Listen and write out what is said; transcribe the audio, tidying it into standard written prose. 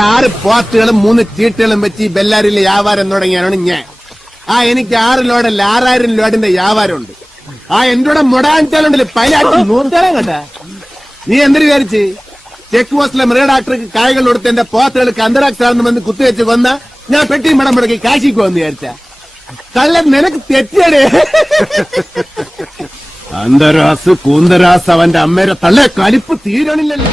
6 പോത്തുകളും 3 ചീട്ടുകളും വെച്ച് ഈ ബെല്ലാരിയിലെ വ്യാപാരം തുടങ്ങിയാണ് ഞാൻ. എനിക്ക് 6 ലോഡല്ല 6000 ലോഡിന്റെ വ്യാപാരമുണ്ട്. എന്റെ മുടാഞ്ചാലുണ്ടല്ലോ പൈലാറ്റി നൂറ്റാലും കേട്ടാ. നീ എന്തിനു വിചാരിച്ച് ചെക്ക് പോസ്റ്റിലെ മൃഗ ഡോക്ടർക്ക് കായകൾ കൊടുത്ത് എന്റെ പോത്തുകൾക്ക് അന്തരാക്ഷാണെന്ന് വന്ന് കുത്തിവെച്ച് കൊന്ന ഞാൻ പെട്ടിയും മടം മുടക്കി കാശിക്ക് വന്ന് വിചാരിച്ച കള്ളൻ നിനക്ക് തെറ്റിയടേ. അന്തരാസ് കൂന്തരാസ് അവന്റെ അമ്മയുടെ തള്ളെ കലിപ്പ് തീരണില്ലല്ലോ.